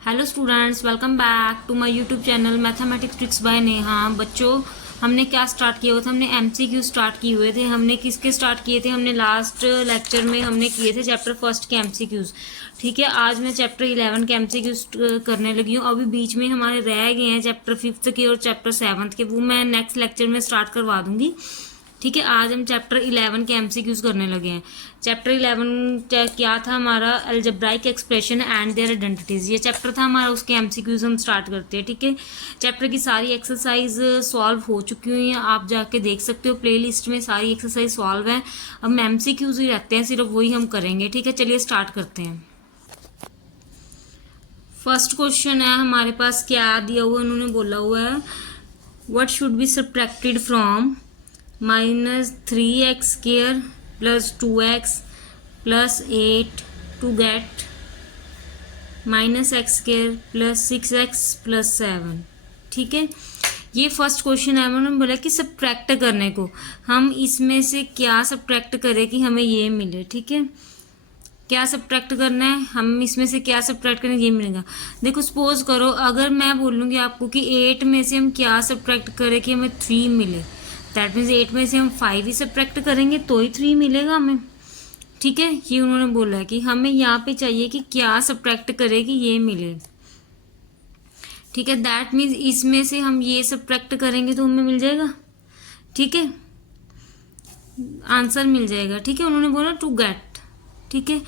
Hello students, welcome back to my YouTube channel mathematics tricks by Neha. बच्चों, हमने क्या start किया हुआ था? हमने एमसीक्यू स्टार्ट किए हुए थे। हमने किसके स्टार्ट किए थे? हमने लास्ट लेक्चर में हमने किए थे चैप्टर फर्स्ट के एमसीक्यूज। ठीक है, आज मैं चैप्टर 11 के एमसीक्यूज करने लगी हूँ। अभी बीच में हमारे रह गए हैं चैप्टर 5th के और चैप्टर 7th के, वो मैं नेक्स्ट लेक्चर में स्टार्ट करवा दूंगी। ठीक है, आज हम चैप्टर 11 के एमसीक्यूज करने लगे हैं। चैप्टर 11 क्या था हमारा? Algebraic expression and their identities, ये चैप्टर था हमारा। उसके एमसीक्यूज हम स्टार्ट करते हैं। ठीक है, चैप्टर की सारी एक्सरसाइज सॉल्व हो चुकी हुई हैं, आप जाके देख सकते हो प्लेलिस्ट में सारी एक्सरसाइज सॉल्व है। अब एमसीक्यूज ही रहते हैं, सिर्फ वही हम करेंगे। ठीक है, चलिए स्टार्ट करते हैं। फर्स्ट क्वेश्चन है हमारे पास, क्या दिया हुआ उन्होंने बोला हुआ है, what should be subtracted from -3x² plus 2x plus 8 to get -x² plus 6x plus 7। ठीक है, ये फर्स्ट क्वेश्चन है। उन्होंने बोला कि सब्ट्रैक्ट करने को हम इसमें से क्या सब्ट्रैक्ट करें कि हमें ये मिले। ठीक है, क्या सब्ट्रैक्ट करना है, हम इसमें से क्या सब्ट्रैक्ट करें ये मिलेगा। देखो, सपोज करो अगर मैं बोलूँगी आपको कि 8 में से हम क्या सब्ट्रैक्ट करें कि हमें 3 मिले, दैट मीन्स 8 में से हम 5 ही सब्ट्रैक्ट करेंगे तो ही 3 मिलेगा हमें। ठीक है, ये उन्होंने बोला है कि हमें यहाँ पे चाहिए कि क्या सब्ट्रैक्ट करें कि ये मिले। ठीक है, दैट मीन्स इसमें से हम ये सब्ट्रैक्ट करेंगे तो हमें मिल जाएगा। ठीक है, आंसर मिल जाएगा। ठीक है, उन्होंने बोला टू गेट। ठीक है,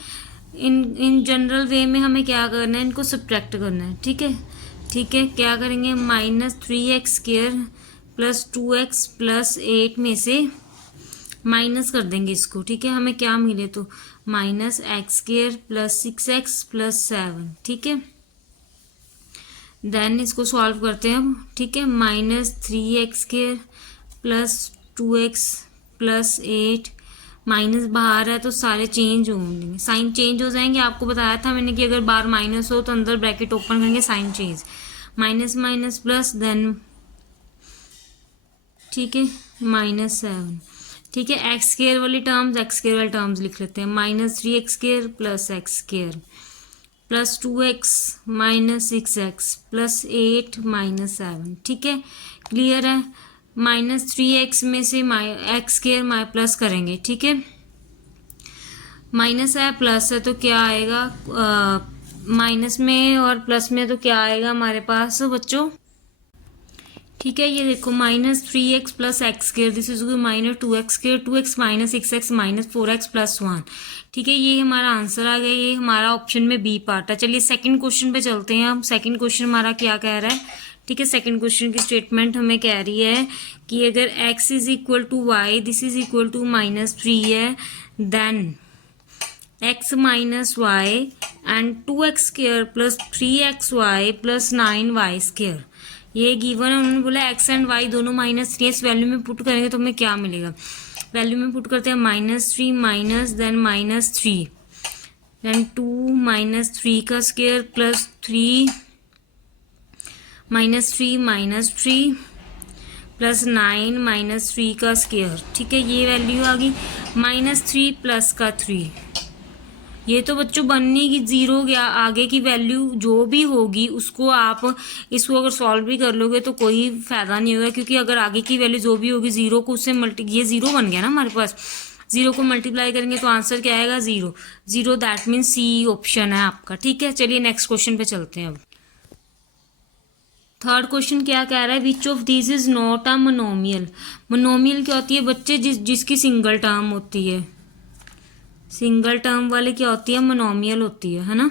इन जनरल वे में हमें क्या करना है, इनको सब्ट्रैक्ट करना है। ठीक है, ठीक है, क्या करेंगे, -3x² प्लस 2x प्लस 8 में से माइनस कर देंगे इसको। ठीक है, हमें क्या मिले तो -x² प्लस 6x प्लस 7। ठीक है, देन इसको सॉल्व करते हैं अब। ठीक है, -3x² plus 2x plus 8, minus बाहर है तो सारे चेंज होंगे, साइन चेंज हो जाएंगे। आपको बताया था मैंने कि अगर बाहर माइनस हो तो अंदर ब्रैकेट ओपन करेंगे, sign change, minus minus plus, then ठीक है -7। ठीक है, x² वाली टर्म्स लिख लेते हैं, -3x² plus x² plus 2x minus 6x plus 8 -7। ठीक है, क्लियर है। -3x में से x² प्लस करेंगे। ठीक है, माइनस है प्लस है तो क्या आएगा, माइनस में और प्लस में तो क्या आएगा हमारे पास बच्चों। ठीक है, ये देखो -3x plus x², this is -2x², 2x minus 6x minus 4x plus 1। ठीक है, ये हमारा आंसर आ गया। ये हमारा ऑप्शन में बी पार्ट है। चलिए सेकंड क्वेश्चन पे चलते हैं हम। सेकंड क्वेश्चन हमारा क्या कह रहा है? ठीक है, सेकंड क्वेश्चन की स्टेटमेंट हमें कह रही है कि अगर x is equal to y, this is equal to -3 है, then x minus y and 2x² plus 3xy plus 9y²। ये गिवन है। उन्होंने बोला x एंड y दोनों -3, इस वैल्यू में पुट करेंगे तो हमें क्या मिलेगा। वैल्यू में पुट करते हैं -3 माइनस देन -3 देन 2 -3 का स्क्वायर प्लस 3 -3 प्लस 9 -3 का स्क्वायर। ठीक है, ये वैल्यू आ गई। -3 प्लस का 3, ये तो बच्चों बननी की जीरो गया। आगे की वैल्यू जो भी होगी उसको आप इसको अगर सॉल्व भी कर लोगे तो कोई फायदा नहीं होगा, क्योंकि अगर आगे की वैल्यू जो भी होगी जीरो को उससे ये जीरो बन गया ना हमारे पास, जीरो को मल्टीप्लाई करेंगे तो आंसर क्या आएगा, zero. Zero, that mean C option है आपका। ठीक है, चलिए नेक्स्ट क्वेश्चन पे चलते हैं अब। थर्ड क्वेश्चन क्या कह रहा है, which of this is not a monomial. Monomial क्या होती है बच्चे, जिसकी सिंगल टर्म होती है। सिंगल टर्म वाले क्या होती है, मोनोमियल होती है ना।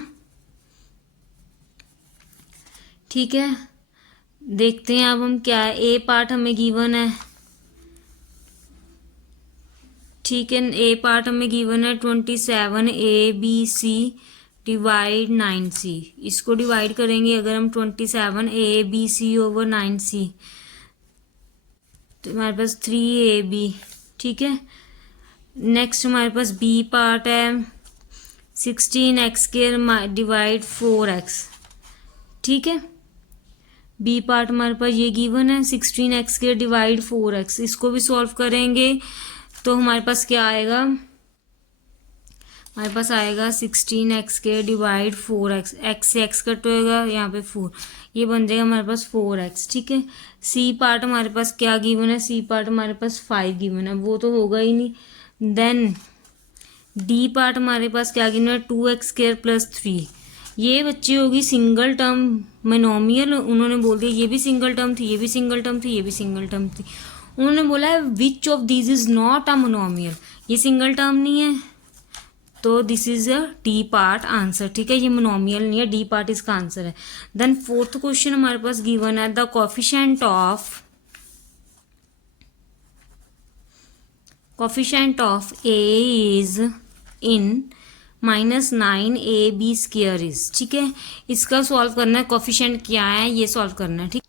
ठीक है, देखते हैं अब हम क्या है। ए पार्ट हमें गिवन है। ठीक है, ए पार्ट हमें गिवन है 27ABC डिवाइड 9C। इसको डिवाइड करेंगे अगर हम 27ABC ओवर 9C तो हमारे पास 3AB। ठीक है, नेक्स्ट हमारे पास बी पार्ट है 16x² डिवाइड 4x। ठीक है, बी पार्ट हमारे पास ये गिवन है 16x² डिवाइड 4x। इसको भी सॉल्व करेंगे तो हमारे पास क्या आएगा, हमारे पास आएगा 16x square divide 4x, x से x कट होएगा, यहाँ पे 4, ये बन जाएगा हमारे पास 4x। ठीक है, सी पार्ट हमारे पास क्या गिवन है, सी पार्ट हमारे पास 5 गिवन है, वो तो होगा ही नहीं। देन डी पार्ट हमारे पास क्या गिवन है, 2x स्क्वायर प्लस 3, ये बच्ची होगी सिंगल टर्म मोनोमियल। उन्होंने बोल दिया ये भी सिंगल टर्म थी, ये भी सिंगल टर्म थी, ये भी सिंगल टर्म थी। उन्होंने बोला है which of this is not a monomial, ये सिंगल टर्म नहीं है, तो this is a D part answer. ठीक है, ये मोनोमियल नहीं है, डी पार्ट इसका आंसर है। देन फोर्थ क्वेश्चन हमारे पास गिवन है the coefficient of A is in -9ab square is. ठीक है, इसका सॉल्व करना है, कोफिशिएंट क्या है ये सॉल्व करना है।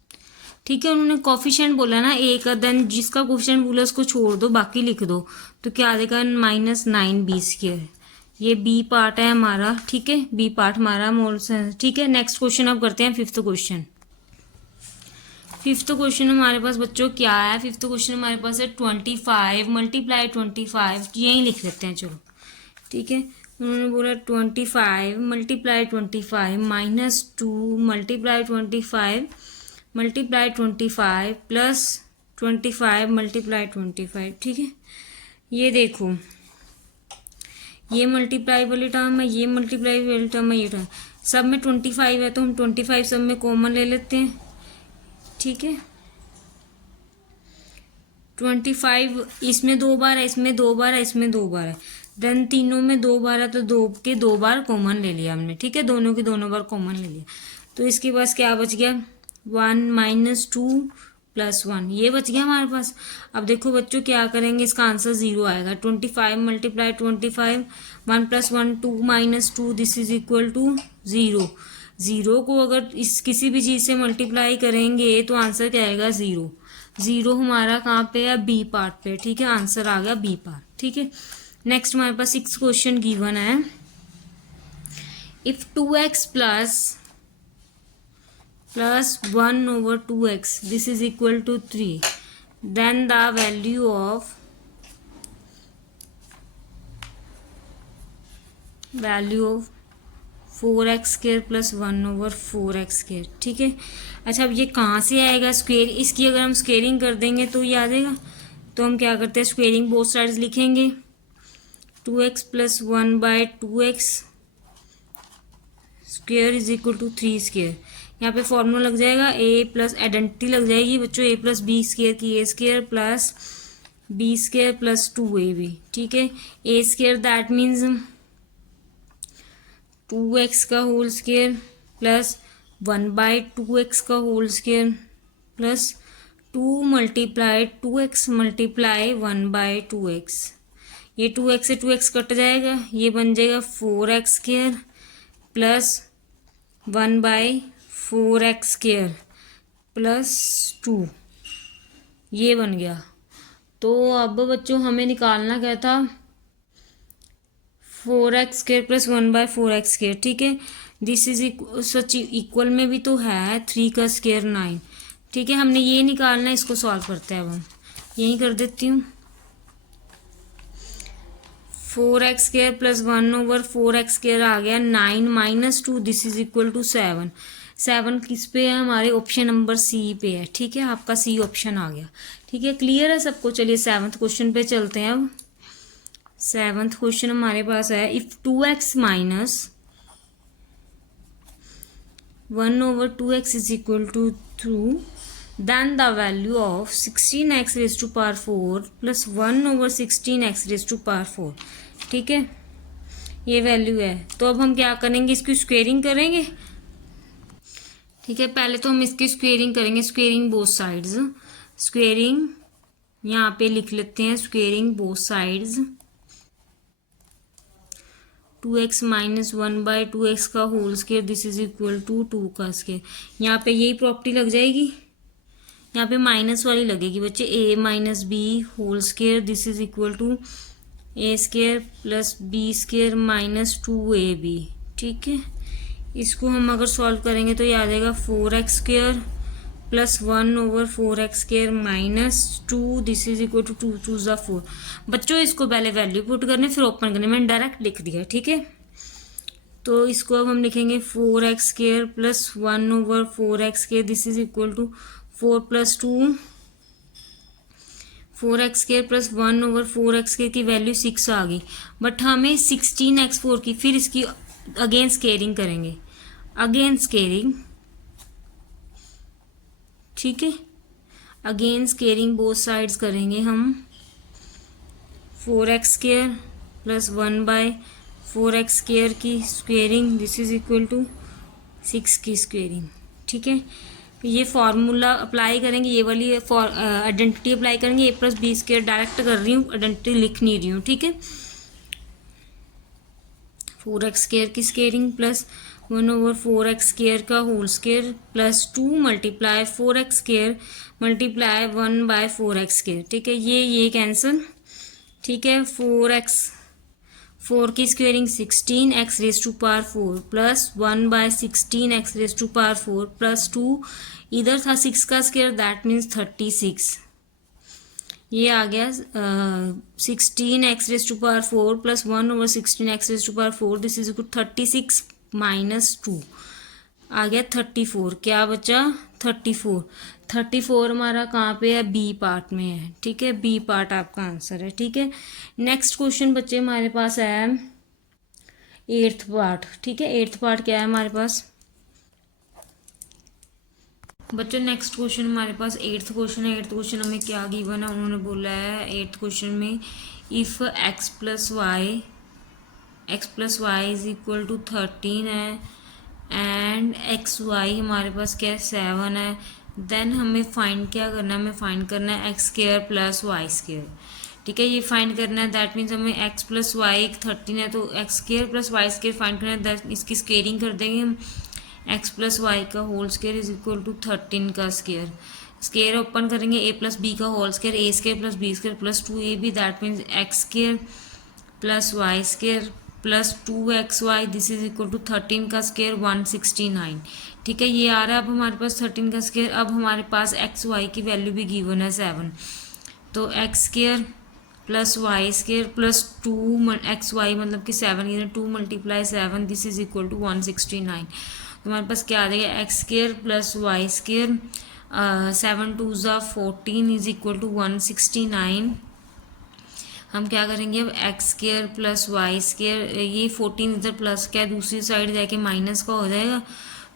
ठीक है, उन्होंने कोफिशिएंट बोला ना ए का, देन जिसका कोफिशिएंट बोला उसको छोड़ दो, बाकी लिख दो, तो क्या आ जाएगा -9b स्क्वायर। ये बी पार्ट है हमारा। ठीक है, बी पार्ट हमारा मोल्स है। ठीक है, नेक्स्ट क्वेश्चन अब करते हैं फिफ्थ क्वेश्चन। फिफ्थ क्वेश्चन हमारे पास बच्चों क्या है, फिफ्थ क्वेश्चन हमारे पास है 25 मल्टीप्लाई 25, यहीं लिख लेते हैं चलो। ठीक है, उन्होंने बोला 25 multiply 25 -2 multiply 25 multiply 25 plus 25 multiply 25। ठीक है, ये देखो ये मल्टीप्लाई वाली टर्म है, ये मल्टीप्लाई वाली टर्म है, ये टर्म सब में 25 है, तो हम 25 सब में कॉमन ले लेते हैं। ठीक है, 25 इसमें 2 बार है, इसमें 2 बार है, इसमें 2 बार है, देन तीनों में 2 बार है, तो 2 के 2 बार कॉमन ले लिया हमने। ठीक है, दोनों के दोनों बार कॉमन ले लिया, तो इसके पास क्या बच गया 1 - 2 + 1, ये बच गया हमारे पास। अब देखो बच्चों क्या करेंगे, इसका आंसर 0 आएगा। 25 multiply 25 1 + 1 2 - 2 this is equal to 0। 0 को अगर इस किसी भी चीज़ से मल्टीप्लाई करेंगे तो आंसर क्या आएगा 0। 0 हमारा कहाँ पे है, बी पार्ट पे। ठीक है, आंसर आ गया बी पार्ट। ठीक है, नेक्स्ट हमारे पास 6 क्वेश्चन गिवन है। If 2x plus 1/2x this is equal to 3, then the value of 4x square plus 1/4x square। ठीक है, अच्छा अब ये कहाँ से आएगा स्क्वेयर, इसकी अगर हम स्क्वेयरिंग कर देंगे तो ये आ जाएगा। तो हम क्या करते हैं, स्क्वेयरिंग बोथ साइड्स लिखेंगे, 2x + 1/2x square is equal to 3 square. यहाँ पे फॉर्मूला लग जाएगा a प्लस आइडेंटिटी लग जाएगी बच्चों, a + b स्क्वेयर की a square plus b square plus 2ab। ठीक है, a square that means 2x का होल स्क्वेयर प्लस 1/2x का whole square plus 2 multiply 2x multiply 1/2x। ये 2x से 2x कट जाएगा, ये बन जाएगा 4x square plus 1/4x square plus 2, ये बन गया। तो अब बच्चों हमें निकालना क्या था, 4x square plus 1/4x square. ठीक है, दिस इज सच इक्वल में भी तो है 3 का स्क्वेयर 9। ठीक है, हमने ये निकालना है, इसको सॉल्व करते हैं। अब हम यहीं कर देती हूँ, 4x square plus 1/4x square आ गया 9 - 2 दिस इज इक्वल टू 7। 7 किस पे है, हमारे ऑप्शन नंबर सी पे है। ठीक है, आपका सी ऑप्शन आ गया। ठीक है, क्लियर है सबको। चलिए 7th क्वेश्चन पे चलते हैं। अब 7th क्वेश्चन हमारे पास है, if 2x - 1/2x is equal to 2, then the value of 16x raised to power 4 plus 1/16x raised to power 4। ठीक है, ये वैल्यू है। तो अब हम क्या करेंगे, इसकी स्क्वेयरिंग करेंगे। ठीक है, पहले तो हम इसकी स्क्वेयरिंग करेंगे, स्क्वेयरिंग बोथ साइड्स। स्क्वेयरिंग यहाँ पे लिख लेते हैं, squaring both sides. 2x - 1/2x का whole square this is equal to 2 का स्क्वेयर। यहाँ पे यही प्रॉपर्टी लग जाएगी, यहाँ पे माइनस वाली लगेगी बच्चे, a - b whole square this is equal to a square plus b square minus 2ab। ठीक है, इसको हम अगर सॉल्व करेंगे तो ये आ जाएगा 4x square plus 1/4x² minus 2 this is equal to 2 2 ज़ा 4। बच्चों इसको पहले वैल्यू पुट करने फिर ओपन करने, मैंने डायरेक्ट लिख दिया, ठीक है। तो इसको अब हम लिखेंगे 4x² plus 1/4x² this is equal to 4 plus 2 4x² plus 1/4x² की वैल्यू 6 आ गई, बट हमें 16x4 की, फिर इसकी अगेन स्केयरिंग करेंगे, अगेन स्केयरिंग, ठीक है। अगेन स्केयरिंग बोथ साइड्स करेंगे हम, 4x² प्लस 1/4x² की squaring this is equal to 6 की स्क्वेयरिंग, ठीक है। ये फार्मूला अप्लाई करेंगे, ये वाली आइडेंटिटी अप्लाई करेंगे, a plus b square direct कर रही हूँ, आइडेंटिटी लिख नहीं रही हूँ, ठीक है। 4x² की स्क्वेयरिंग प्लस 1/4x² का whole square plus 2 multiply 4x² multiply 1/4x², ठीक है। ये कैंसिल, ठीक है। 4 की squaring 16 x⁴ plus 1/16 x⁴ plus 2 इधर था 6 का स्क्वेयर, दैट मीन्स 36। ये आ गया 16 x⁴ plus 1/16 x⁴ this is equal 36 minus 2 आ गया 34। क्या बचा 34। 34 हमारा कहाँ पे है, बी पार्ट में है, ठीक है। बी पार्ट आपका आंसर है, ठीक है। नेक्स्ट क्वेश्चन बच्चे हमारे पास है 8th पार्ट, ठीक है। 8th पार्ट क्या है हमारे पास बच्चों, नेक्स्ट क्वेश्चन हमारे पास 8th क्वेश्चन है। 8th क्वेश्चन हमें क्या गिवन है, उन्होंने बोला है 8th क्वेश्चन में if x plus y is equal to 13 है एंड एक्स वाई हमारे पास क्या है 7 है, देन हमें फाइंड क्या करना है, हमें फाइंड करना है x² प्लस y², ठीक है। ये फाइंड करना है, दैट मीन्स हमें x प्लस वाई 13 है तो x² प्लस y² फाइंड करना है, दैट इसकी स्केयरिंग कर देंगे हम, x प्लस वाई का whole square is equal to 13 का स्क्वायर, स्क्वायर ओपन करेंगे a प्लस बी का whole square a² plus b² plus 2ab, that means x² plus y² plus 2xy this is equal to 13 का square 169, ठीक है। ये आ रहा है अब हमारे पास 13 का स्क्वायर। अब हमारे पास एक्स वाई की वैल्यू भी गिवन है 7, तो x² plus y² plus 2xy मतलब कि 7 2 multiply 7 this is equal to 169। तो हमारे पास क्या आ जाएगा x² प्लस y², 7 2 ज़ा 14 इज इक्वल टू 169। हम क्या करेंगे अब x² प्लस y², ये 14 इधर प्लस क्या दूसरी साइड जाके माइनस का हो जाएगा,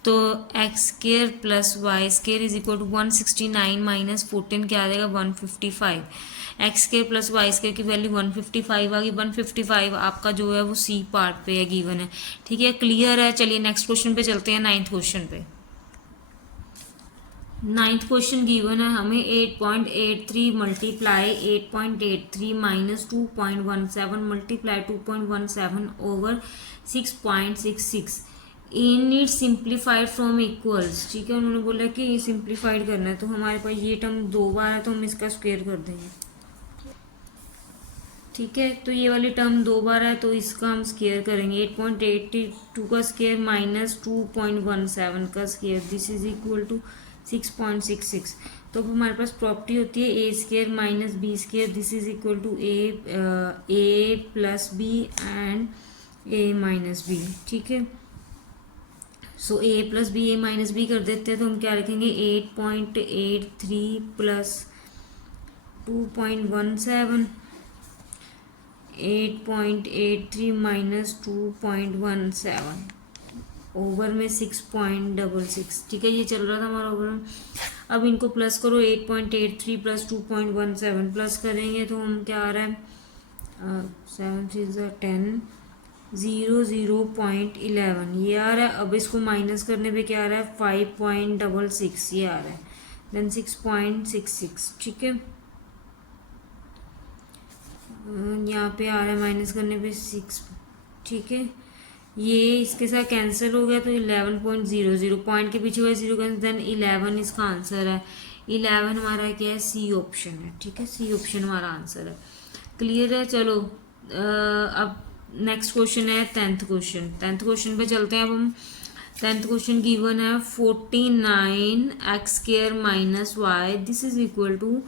तो x² plus y² is equal to 169 minus 14 क्या आ जाएगा 155। x² प्लस y² की वैल्यू 155 आ गई। 155 आपका जो है वो सी पार्ट पे है, गिवन है, ठीक है। क्लियर है। चलिए नेक्स्ट क्वेश्चन पे चलते हैं, 9th क्वेश्चन पे। 9th क्वेश्चन गिवन है हमें 8.83 multiply 8.83 minus 2.17 multiply 2.17 over 6.66 in it simplified from equals, ठीक है। उन्होंने बोला कि ये सिंप्लीफाइड करना है, तो हमारे पास ये टर्म 2 बार है तो हम इसका स्क्वायर कर देंगे, ठीक है। तो ये वाली टर्म 2 बार है तो इसका हम स्क्वायर करेंगे, 8.82 का स्क्वायर माइनस 2.17 का square this is equal to 6.66। तो अब हमारे पास प्रॉपर्टी होती है a² minus b² this is equal to a plus b and a minus b, ठीक है। So a plus b a minus b कर देते हैं तो हम क्या लिखेंगे 8.83 प्लस 2.17 8.83 माइनस 2.17 ओवर में 6.66, ठीक है। ये चल रहा था हमारा ओवर में। अब इनको प्लस करो, 8.83 प्लस 2.17 प्लस करेंगे तो हम क्या आ रहा है 7 3 10 0.11 ये आ रहा है। अब इसको माइनस करने पे क्या आ रहा है 5.66 ये आ रहा है, देन 6.66, ठीक है। यहाँ पे आ रहा है माइनस करने पे 6, ठीक है। ये इसके साथ कैंसिल हो गया तो 11.00 पॉइंट के पीछे हुआ 0 कैंसिल, देन 11 इसका आंसर है। 11 हमारा क्या है सी ऑप्शन है, ठीक है। सी ऑप्शन हमारा आंसर है। क्लियर है। चलो अब नेक्स्ट क्वेश्चन है 10th क्वेश्चन। 10th क्वेश्चन पे चलते हैं अब हम। 10th क्वेश्चन गिवन है 49x² minus y, this is equal to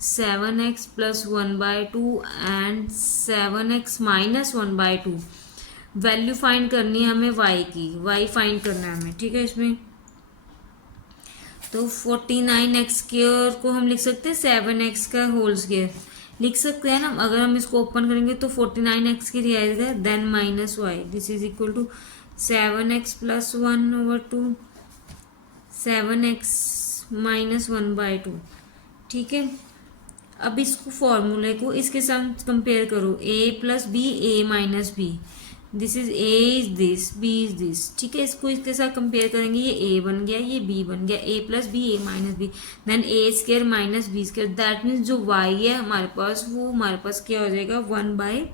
7x plus 1/2 and 7x minus 1/2। Value find करनी है हमें y की, y फाइंड करना है हमें, ठीक है। इसमें तो 49x² को हम लिख सकते हैं 7x का होल स्क्वायर लिख सकते हैं ना। अगर हम इसको ओपन करेंगे तो 49x² आएगा, then minus y, this is equal to 7x plus 1/2 7x minus 1/2, ठीक है। अब इसको फॉर्मूले को इसके साथ कंपेयर करो, a plus b a minus b, this is a is this, b is this, ठीक है। इसको इसके साथ कंपेयर करेंगे, ये a बन गया, ये b बन गया, a plus b a minus b, then a² minus b², that means जो y है हमारे पास वो हमारे पास क्या हो जाएगा 1/,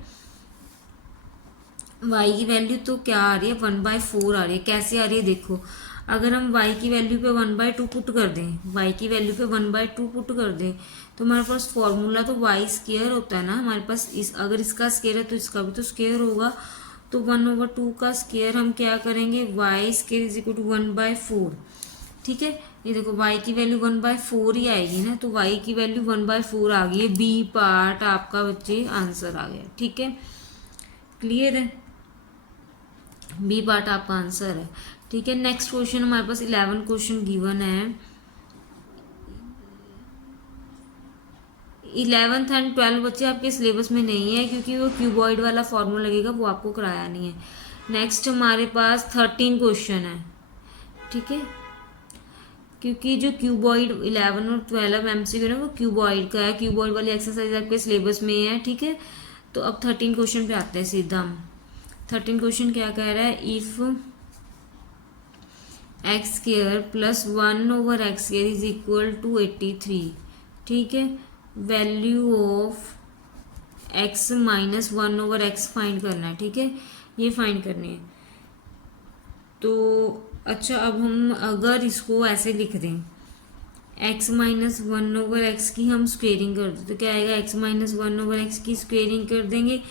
y की वैल्यू तो क्या आ रही है 1/4 आ रही है। कैसे आ रही है देखो, अगर हम y की वैल्यू पे 1/2 पुट कर दें, y की वैल्यू पे 1/2 पुट कर दें तो हमारे पास फॉर्मूला तो y² होता है ना हमारे पास। इस अगर इसका स्क्वायर है तो इसका भी तो स्क्वायर होगा, तो 1/2 का स्क्वायर हम क्या करेंगे y² इज इक्वल टू 1/4, ठीक है। ये देखो y की वैल्यू 1/4 ही आएगी ना, तो y की वैल्यू 1/4 आ गई है, बी पार्ट आपका बच्चे आंसर आ गया, ठीक है। क्लियर है, बी पार्ट आपका आंसर है, ठीक है। नेक्स्ट क्वेश्चन हमारे पास 11 क्वेश्चन गिवन है। 11th एंड 12 बच्चे आपके सिलेबस में नहीं है क्योंकि वो क्यूबॉइड वाला फॉर्मूला लगेगा, वो आपको कराया नहीं है। नेक्स्ट हमारे पास 13 क्वेश्चन है, ठीक है। क्योंकि जो क्यूबॉइड 11 और 12 MCQ ना वो क्यूबॉइड का है, क्यूबॉइड वाली एक्सरसाइज आपके सिलेबस में है, ठीक है। तो अब 13 क्वेश्चन पे आते हैं सीधा हम। 13 क्वेश्चन क्या कह रहा है, if x² plus 1/x² is equal to 83, ठीक है। Value of x minus 1/x find करना है, ठीक है, ये फाइंड करनी है। तो अच्छा, अब हम अगर इसको ऐसे लिख दें x माइनस 1/x की हम स्क्वेयरिंग कर दें तो क्या आएगा, x माइनस 1/x की स्क्वेयरिंग कर देंगे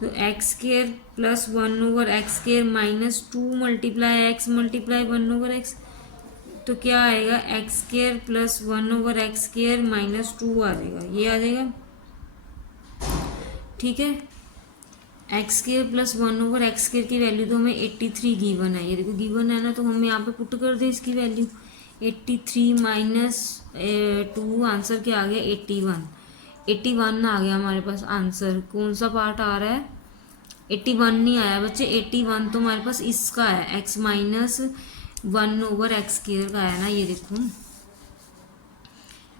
तो x² plus 1/x² minus 2 multiply x multiply 1/x, तो क्या आएगा x² प्लस 1/x² माइनस 2 आ जाएगा, ये आ जाएगा, ठीक है। x² प्लस 1/x² की वैल्यू तो हमें 83 गिवन है, ये देखो गिवन है ना, तो हम यहाँ पे पुट कर दें इसकी वैल्यू 83 माइनस 2, आंसर क्या आ गया 81 आ गया हमारे पास आंसर। कौन सा पार्ट आ रहा है, 81 नहीं आया बच्चे, 81 तो हमारे पास इसका है, x माइनस 1/x² का है ना, ये देखो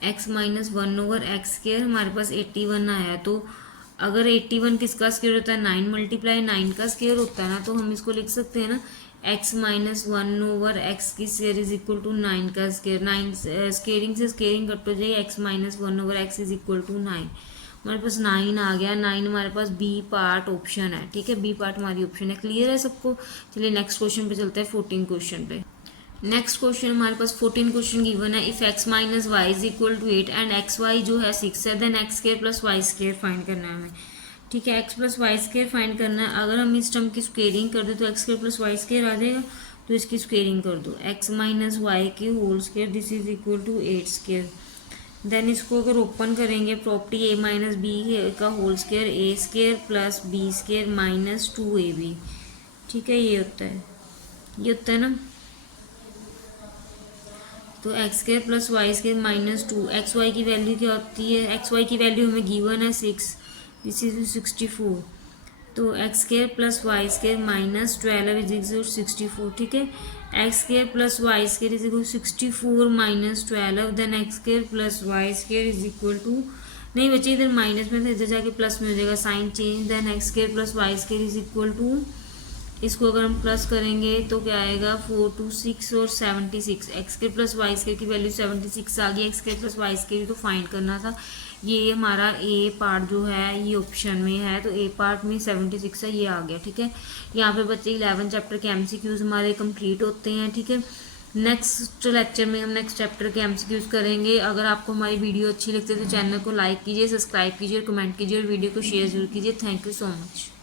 x माइनस 1/x² हमारे पास 81 आया। तो अगर 81 किसका स्क्वायर होता है 9 मल्टीप्लाई 9 का स्क्वायर होता है ना, तो हम इसको लिख सकते हैं ना x माइनस 1/x की स्क्वायर इज इक्वल टू 9 का स्क्वायर, 9 स्क्वेयरिंग से स्क्वेयरिंग कट हो जाएगी, x minus 1/x is equal to 9, हमारे पास 9 आ गया, 9 हमारे पास बी पार्ट ऑप्शन है, ठीक है, बी पार्ट हमारी ऑप्शन है। क्लियर है सबको, चलिए नेक्स्ट क्वेश्चन पे चलते हैं 14 क्वेश्चन पे। नेक्स्ट क्वेश्चन हमारे पास 14 क्वेश्चन गिवन है, if x minus y is equal to 8 and xy जो है 6 है, then x² plus y² find करना है हमें, ठीक है। x प्लस y² फाइंड करना है। अगर हम इस टर्म की स्क्वेयरिंग कर दे तो x² प्लस y² आ जाएगा, तो इसकी स्क्वेयरिंग कर दो, x माइनस वाई की whole square this is equal to 8², then इसको अगर ओपन करेंगे प्रॉपर्टी a माइनस बी का whole square a² plus b² minus 2ab, ठीक है, ये होता है ना। तो x² plus y² minus 2, xy की वैल्यू क्या होती है, xy की वैल्यू हमें गिवन है 6, दिस इज 64, तो x² plus y² minus 12 is equal 64, ठीक है। x² plus y² is equal 64 minus 12, then x² plus y² is equal to, नहीं बच्चे इधर माइनस में था, इधर जाके प्लस में हो जाएगा, sign change, then x² plus y² is equal to, इसको अगर हम प्लस करेंगे तो क्या आएगा 4 2 6 और 76, x² प्लस y² की वैल्यू 76 आ गई, x² प्लस y² तो फाइंड करना था, ये हमारा ए पार्ट जो है ये ऑप्शन में है, तो ए पार्ट में 76 है, ये आ गया, ठीक है। यहाँ पे बच्चे 11 चैप्टर के MCQs हमारे कंप्लीट होते हैं, ठीक है। नेक्स्ट लेक्चर में हम नेक्स्ट चैप्टर के MCQs करेंगे। अगर आपको हमारी वीडियो अच्छी लगती है तो चैनल को लाइक कीजिए, सब्सक्राइब कीजिए, कमेंट कीजिए और वीडियो को शेयर जरूर कीजिए। Thank you so much.